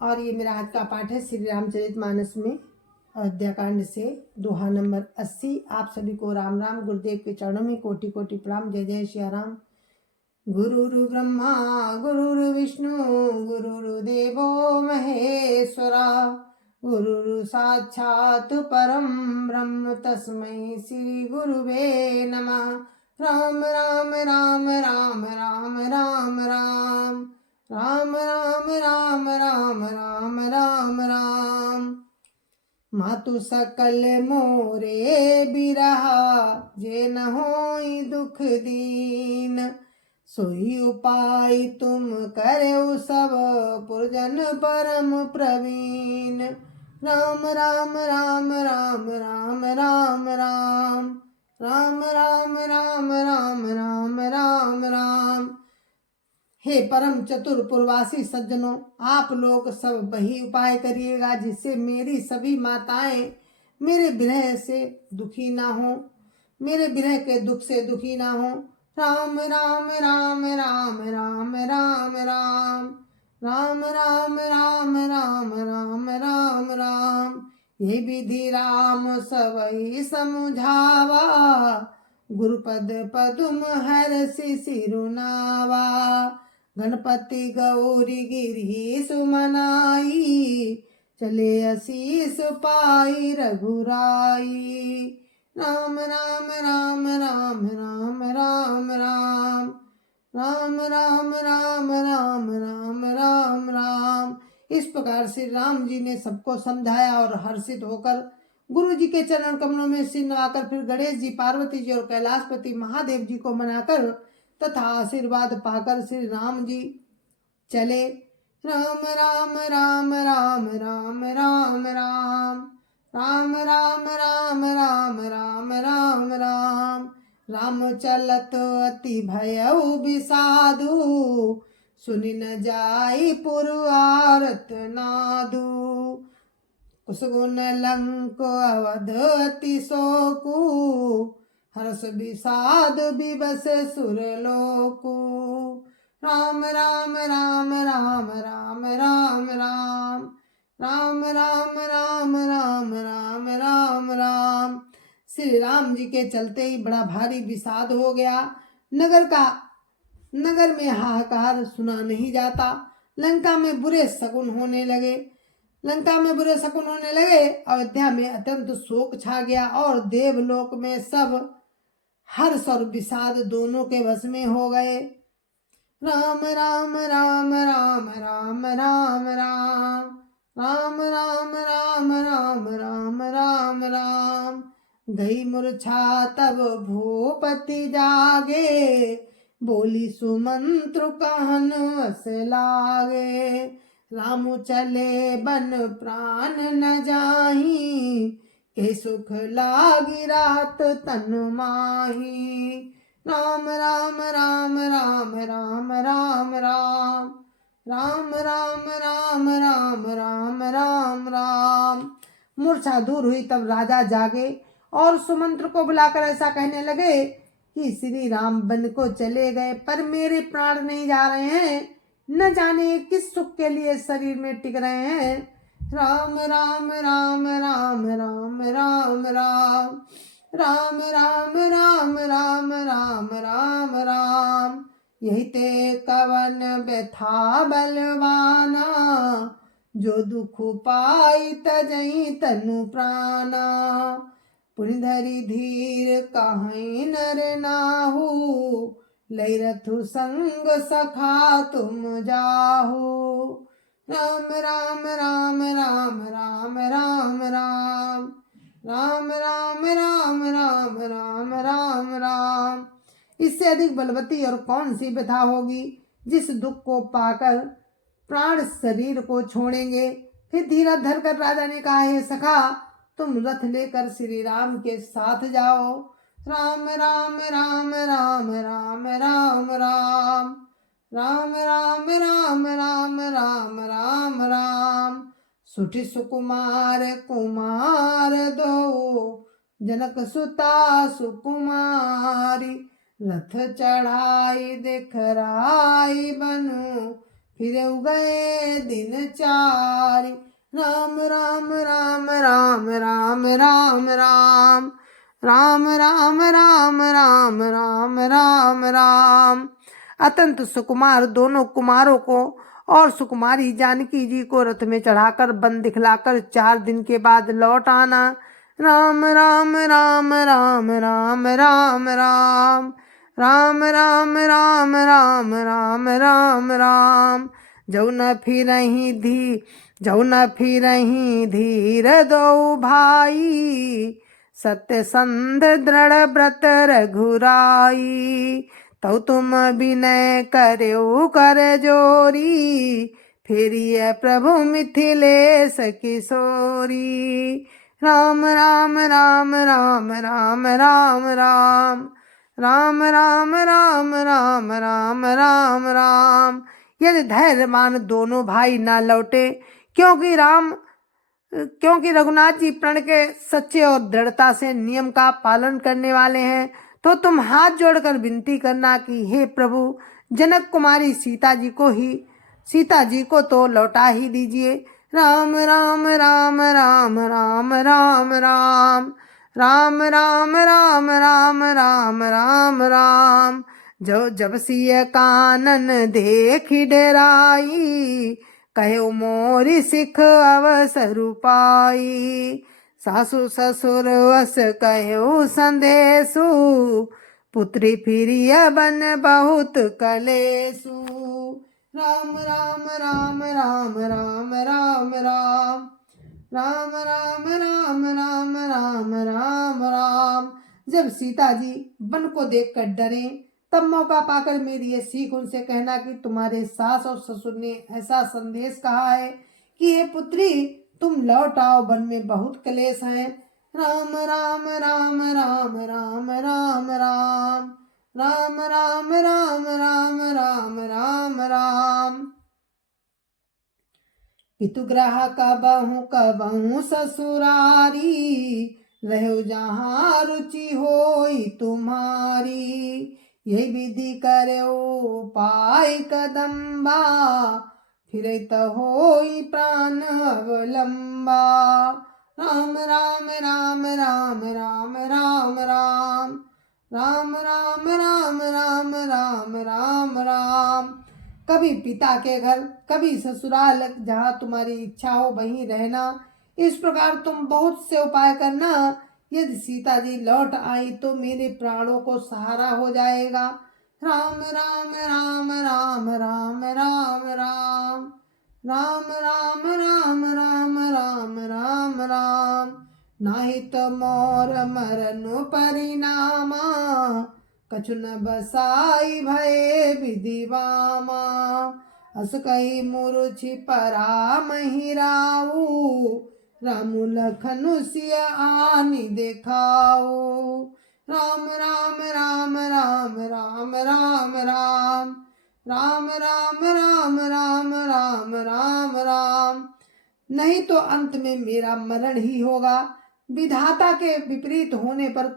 और ये मेरा आज का पाठ है श्री रामचरितमानस में अयोध्याकांड से दोहा नंबर 80। आप सभी को राम राम। गुरुदेव के चरणों में कोटि कोटि प्रणाम। जय जय श्री राम। गुरुरु ब्रह्मा गुरुरु विष्णु गुरुर्देवो महेश्वरा गुरुरु साक्षात् परम ब्रह्म तस्मै श्री गुरुवे नमः। राम राम राम राम राम राम राम राम राम राम राम राम राम राम। मातु सकल मोरे बिरहा जे न होई दुख दीन सोई उपाय तुम करऊ सब पुरजन परम प्रवीण। राम राम राम राम राम राम राम राम राम राम राम राम राम राम। हे परम चतुर पूर्वासी सज्जनों, आप लोग सब वही उपाय करिएगा जिससे मेरी सभी माताएं मेरे विरह से दुखी ना हो, मेरे विरह के दुख से दुखी ना हो। राम राम राम राम राम राम राम राम राम राम राम राम राम राम। ये विधि राम सबई समुझावा गुरुपद पदुम हरसि सिरुनावा। गणपति गौरी गिरी सुमनाई चले असीस पाई रघुराई। राम राम राम राम राम राम राम राम राम राम राम राम राम राम। इस प्रकार से राम जी ने सबको समझाया और हर्षित होकर गुरु जी के चरण कमलों में सिर नवाकर फिर गणेश जी, पार्वती जी और कैलाशपति महादेव जी को मनाकर तथा आशीर्वाद पाकर श्री राम जी चले। राम राम राम राम राम राम राम राम राम राम राम राम राम राम। राम चलत अति भयउ बिसाधु सुनि न जाई पुरवारत नादु। कुसगुन लंक अवध अति शोकु हर्ष विषाद विवश सुरलोकु। राम राम राम राम राम राम राम राम राम राम राम राम राम राम। श्री राम जी के चलते ही बड़ा भारी विषाद हो गया। नगर में हाहाकार सुना नहीं जाता। लंका में बुरे शकुन होने लगे। अयोध्या में अत्यंत शोक छा गया और देवलोक में सब हर्ष और विषाद दोनों के वश में हो गए। राम राम राम राम राम राम राम राम राम राम राम राम राम राम। गई मूर्छा तब भूपति जागे बोली सुमंत्र कहन अस लागे। रामु चले बन प्राण न जाही के सुख लागी रात तन माही। राम राम राम राम राम राम राम राम राम राम राम राम राम राम। मूर्छा दूर हुई तब राजा जागे और सुमंत्र को बुलाकर ऐसा कहने लगे कि श्री राम वन को चले गए पर मेरे प्राण नहीं जा रहे हैं, न जाने किस सुख के लिए शरीर में टिक रहे हैं। राम राम राम राम राम राम राम राम राम राम राम राम राम राम। यही ते कवन व्यथा बलवाना जो दुख पाई तजई तनु प्राणा। पुनिधरि धीर कहीं नर नाहू लई रथु संग सखा तुम जाहू। राम राम राम राम राम राम राम राम राम राम राम राम राम राम। इससे अधिक बलवती और कौन सी व्यथा होगी जिस दुख को पाकर प्राण शरीर को छोड़ेंगे। फिर धीरज धरकर राजा ने कहा, हे सखा तुम रथ लेकर श्री राम के साथ जाओ। राम राम राम राम राम राम राम राम राम राम राम राम राम राम। सुठी सुकुमार कुमार दो जनक सुता सुकुमारी रथ चढ़ाई दिखराई बनु फिर गए दिन चारि। राम राम राम राम राम राम राम राम राम राम राम राम राम राम। अत्यंत सुकुमार दोनों कुमारों को और सुकुमारी जानकी जी को रथ में चढ़ाकर वन दिखलाकर 4 दिन के बाद लौट आना। राम राम राम राम राम राम राम राम राम राम राम राम राम राम। जौ न फिरहीं धीर दो भाई, सत्य संध दृढ़ व्रत रघुराई। तौ तुम विनय करयो कर जोरी, फेरिय प्रभु मिथिलेश किशोरी। राम राम राम राम राम राम राम राम राम राम राम राम राम राम। यदि धैर्यवान दोनों भाई ना लौटे, क्योंकि रघुनाथ जी प्रण के सच्चे और दृढ़ता से नियम का पालन करने वाले हैं, तो तुम हाथ जोड़कर विनती करना कि हे प्रभु, जनक कुमारी सीता जी को तो लौटा ही दीजिए। राम राम राम राम राम राम राम राम राम राम राम राम राम राम। जब सिय कानन देखी डेराई, कहो मोरी सिख अवसर पाई। सासु ससुर वस कहो संदेशु, पुत्री फिरिय बन बहुत कलेसु। राम राम राम राम राम राम राम राम राम राम राम राम राम राम। जब सीता जी वन को देखकर डरे, तब मौका पाकर मेरी ये सीख उनसे कहना कि तुम्हारे सास और ससुर ने ऐसा संदेश कहा है कि हे पुत्री, तुम लौट आओ, वन में बहुत कलेश हैं। राम राम राम राम राम राम राम राम राम राम राम राम राम राम। पितुग्रह कबहु ससुरारी, रहो जहाँ रुचि होई तुम्हारी। यही विधि करो पाय कदम्बा, फिरत होई प्राण अवलंबा। राम राम राम राम राम राम राम राम राम राम राम राम राम राम। कभी पिता के घर, कभी ससुराल, जहाँ तुम्हारी इच्छा हो वहीं रहना। इस प्रकार तुम बहुत से उपाय करना। यदि सीता जी लौट आई तो मेरे प्राणों को सहारा हो जाएगा। राम राम राम राम राम राम राम राम राम राम राम राम राम राम। नाहित मोर मरन परिणामा, कछु न बसाई भये विधिवामा। अस कही मूर्छि परामहि राऊ, राम लखन सिय आनि देखाऊ। राम राम राम राम राम राम राम राम राम राम राम राम राम राम। नहीं तो अंत में मेरा मरण ही होगा। विधाता के विपरीत होने पर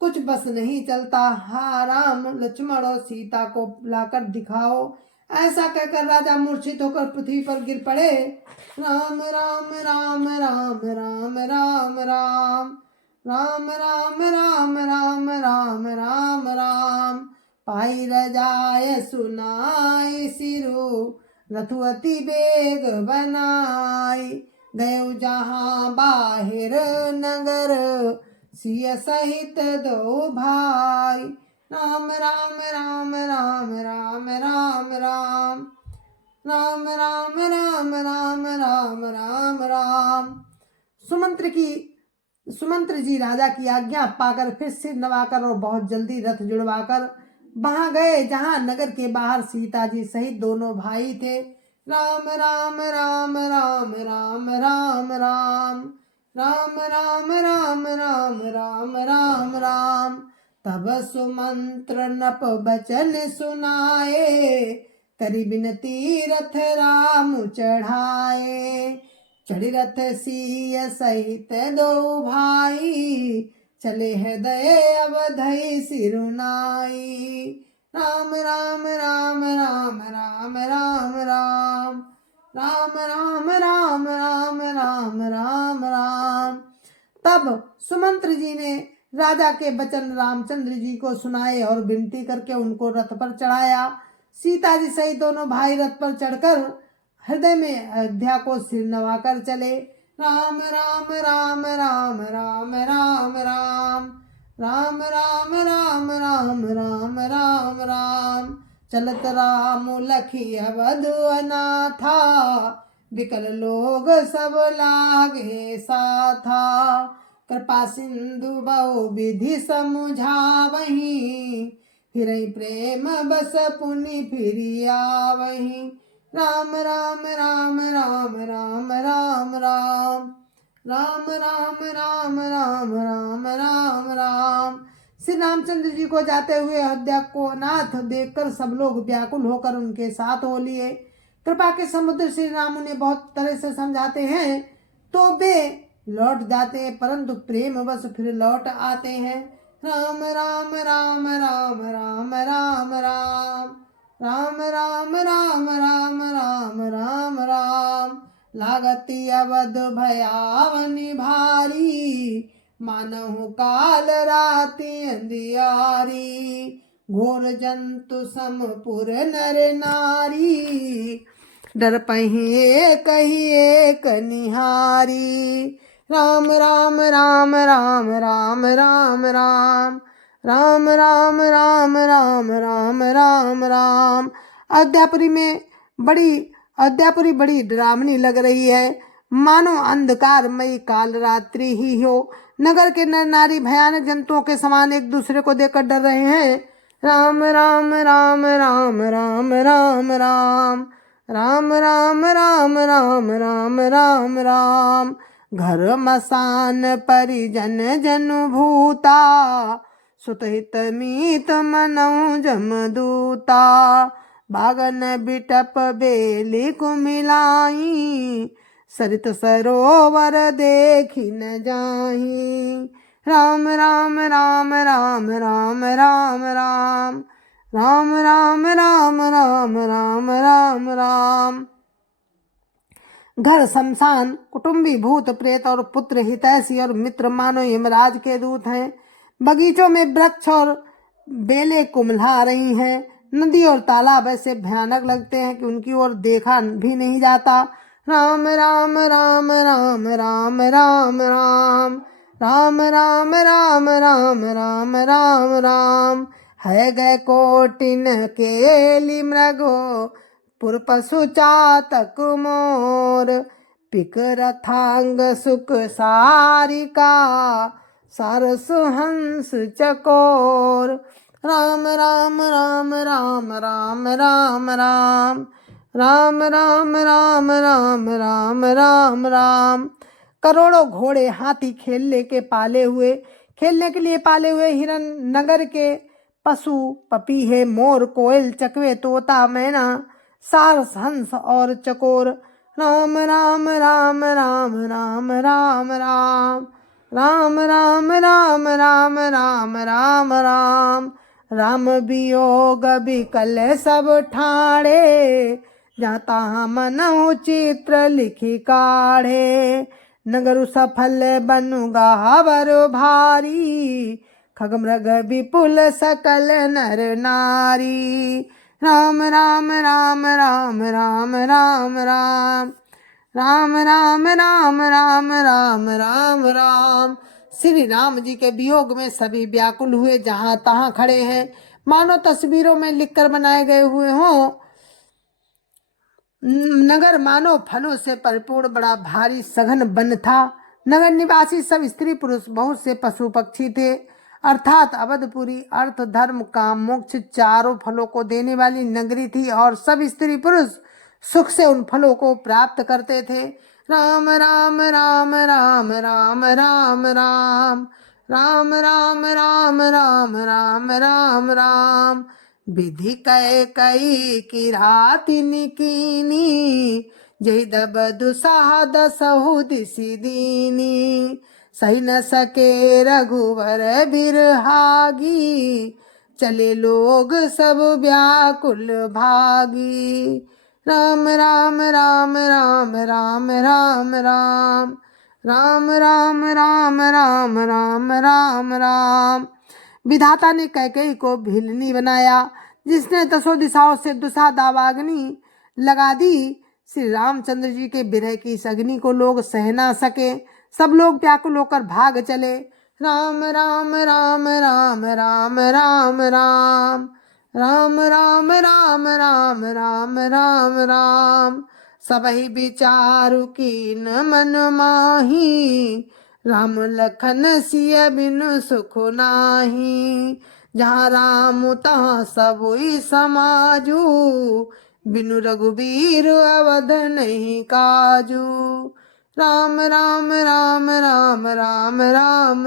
कुछ बस नहीं चलता। हा राम, लक्ष्मण और सीता को लाकर दिखाओ। ऐसा कहकर राजा मूर्छित होकर पृथ्वी पर गिर पड़े। राम राम राम राम राम राम राम राम राम राम राम राम राम राम। पाई रजाय सुनाई सिरु, रथुअति बेग बनाई। गयो जहाँ बाहिर नगर, सिय सहित दो भाई। राम राम राम राम राम राम राम राम राम राम राम राम राम राम। सुमंत्र जी राजा की आज्ञा पाकर फिर सिर नवाकर और बहुत जल्दी रथ जुड़वाकर वहां गए जहां नगर के बाहर सीता जी सहित दोनों भाई थे। राम राम राम राम राम राम राम राम राम राम राम राम राम राम। तब सुमंत्र नप बचन सुनाए, करी बिनती रथ राम चढ़ाए। चढ़ी रथ सिय सहित दो भाई, चले हृदय अवधि सिरुनाई। राम राम राम राम राम राम राम राम राम राम राम राम राम राम। तब सुमंत्र जी ने राजा के वचन रामचंद्र जी को सुनाए और विनती करके उनको रथ पर चढ़ाया। सीता जी सहित दोनों भाई रथ पर चढ़कर हृदय में अयोध्या को सिर नवाकर चले। राम राम राम राम राम राम राम राम राम राम राम राम राम राम। चलत राम लखी अवध अनाथा, विकल लोग सब लागे साथा। कृपा सिंधु बहु विधि समुझावही, फिरई प्रेम बस पुनि फिरिया वही। राम राम राम राम राम राम राम राम राम राम राम राम राम राम। श्री रामचंद्र जी को जाते हुए अयोध्या को अनाथ देखकर सब लोग व्याकुल होकर उनके साथ हो लिए। कृपा के समुद्र श्री राम उन्हें बहुत तरह से समझाते हैं तो वे लौट जाते हैं, परंतु प्रेम बस फिर लौट आते हैं। राम राम राम राम राम राम राम राम राम राम राम राम राम राम। लागती अवध भयावनी भारी, मानहु काल राति अंधियारी। घोर जंतु समपुर नर नारी, डर पहिए कहिए कनिहारी। राम राम राम राम राम राम राम राम राम राम राम राम राम राम। अयोध्यापुरी बड़ी डरावनी लग रही है, मानो अंधकारमयी काल रात्रि ही हो। नगर के नर नारी भयानक जंतुओं के समान एक दूसरे को देखकर डर रहे हैं। राम राम राम राम राम राम राम राम राम राम राम राम राम राम। घर मसान परिजन जनु भूता, सुतहित मीत मनऊ जमदूता। बागन बिटप बेली कुमिलाई, सरित सरोवर देखी न जाही। राम राम राम राम राम राम राम राम राम राम राम राम राम राम। घर शमशान, कुटुंबी, भूत प्रेत और पुत्र हितैषी और मित्र मानो यमराज के दूत हैं। बगीचों में वृक्ष और बेलें कुम्हला रही हैं। नदी और तालाब ऐसे भयानक लगते हैं कि उनकी ओर देखा भी नहीं जाता। राम राम राम राम राम राम राम राम राम राम राम राम राम राम। है गए कोटिन केली मृगो, पुर पशु चातक मोर। पिक रथांग सुख सारिका, सारस हंस चकोर। राम राम राम राम राम राम राम राम राम राम राम राम राम राम। करोड़ों घोड़े हाथी खेलने के लिए पाले हुए हिरन, नगर के पशु पपीहे मोर कोयल चकवे तोता मैना सारस हंस और चकोर। राम राम राम राम राम राम राम राम राम राम राम राम राम राम। राम वियोग विकल सब ठाणे, जाता मनहु चित्र लिखी काढ़े। नगरु सफल बनु गावर भारी, खग मृग विपुल सकल नर नारी। राम राम राम राम राम राम राम राम राम राम राम राम राम राम। श्री राम जी के वियोग में सभी व्याकुल हुए, जहाँ तहाँ खड़े हैं, मानो तस्वीरों में लिखकर बनाए गए हुए हों। नगर मानो फलों से परिपूर्ण बड़ा भारी सघन वन था। नगर निवासी सब स्त्री पुरुष, बहुत से पशु पक्षी थे। अर्थात अवधपुरी अर्थ धर्म काम मोक्ष चारों फलों को देने वाली नगरी थी और सब स्त्री पुरुष सुख से उन फलों को प्राप्त करते थे। राम राम राम राम राम राम राम राम राम राम राम राम राम राम। विधि कै कई की राति निकीनी, जय दब दुसाह दसहु दिशि दीनी। सही न सके रघुवर बिरहागी, चले लोग सब व्याकुल भागी। राम राम राम राम राम राम राम राम राम राम राम राम राम राम। विधाता ने कैकेयी को भिलनी बनाया, जिसने दसों दिशाओं से दुसा दावाग्नि लगा दी। श्री रामचंद्र जी के विरह की इस अग्नि को लोग सह ना सके, सब लोग व्याकुल होकर भाग चले। राम राम राम राम राम राम राम राम राम राम राम राम राम राम। सबहि विचारु कीन मन माही, राम लखन सिय बिनु सुख नाही। जहाँ राम तहाँ सबुई समाजू, बिनु रघुबीर अवध नहीं काजू। राम राम राम राम राम राम राम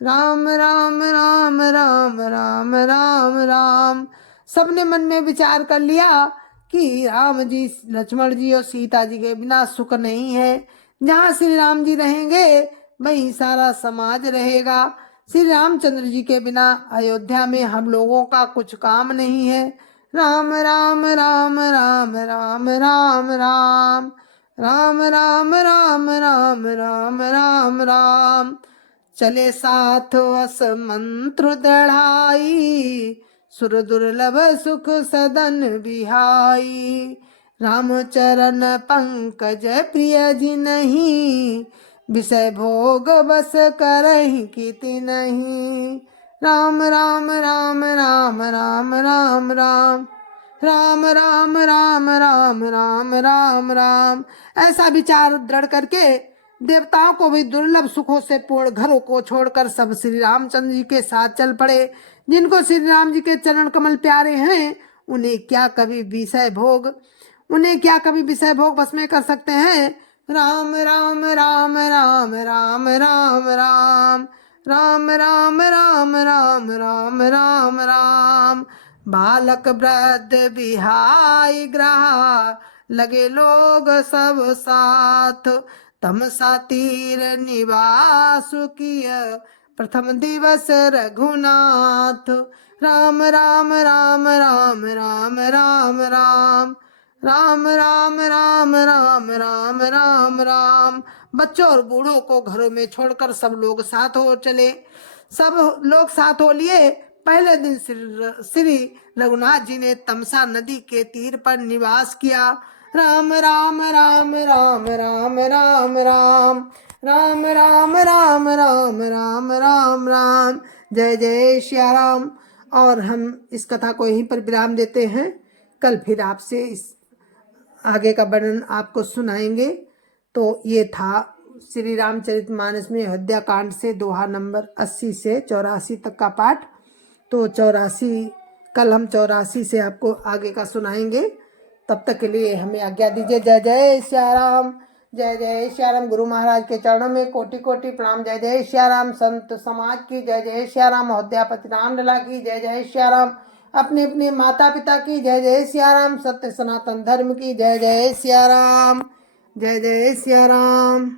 राम राम राम राम राम राम राम। सबने मन में विचार कर लिया कि राम जी, लक्ष्मण जी और सीता जी के बिना सुख नहीं है। जहाँ श्री राम जी रहेंगे वहीं सारा समाज रहेगा। श्री रामचंद्र जी के बिना अयोध्या में हम लोगों का कुछ काम नहीं है। राम राम राम राम राम राम राम राम राम राम राम राम राम राम। चले साथ अस मंत्र दढ़ाई, सुर दुर्लभ सुख सदन बिहाई। राम चरण पंकज प्रिय जिनहि, विषय भोग बस करहि कीति नहीं। राम राम राम राम राम राम राम राम राम राम राम राम राम राम। ऐसा विचार दृढ़ करके देवताओं को भी दुर्लभ सुखों से पूर्ण घरों को छोड़कर सब श्री रामचंद्र जी के साथ चल पड़े। जिनको श्री राम जी के चरण कमल प्यारे हैं, उन्हें क्या कभी विषय भोग बस में कर सकते हैं। राम राम राम राम राम राम राम राम राम राम राम राम राम राम। बालक वृद्ध बिहाई ग्रहा, लगे लोग सब साथ। तमसा तीर निवास किय, प्रथम दिवस रघुनाथ। राम राम राम राम राम राम राम राम राम राम राम राम राम राम। बच्चों और बूढ़ों को घरों में छोड़कर सब लोग साथ हो चले। सब लोग साथ हो लिए। पहले दिन श्री रघुनाथ जी ने तमसा नदी के तीर पर निवास किया। राम राम राम राम राम राम राम राम राम राम राम राम राम राम। जय जय श्या राम। और हम इस कथा को यहीं पर विराम देते हैं। कल फिर आपसे इस आगे का वर्णन आपको सुनाएंगे। तो ये था श्री रामचरितमानस में अयोध्या कांड से दोहा नंबर 80 से 84 तक का पाठ। तो 84 कल हम 84 से आपको आगे का सुनाएंगे। तब तक के लिए हमें आज्ञा दीजिए। जय जय श्या राम। जय जय श्या राम। गुरु महाराज के चरणों में कोटि कोटि प्रणाम। जय जय श्या राम। संत समाज की जय जय श्या राम। अयोध्यापति रामलला की जय जय श्या राम। अपने अपने माता पिता की जय जय श्या राम। सत्य सनातन धर्म की जय जय श्या राम। जय जय श्या राम।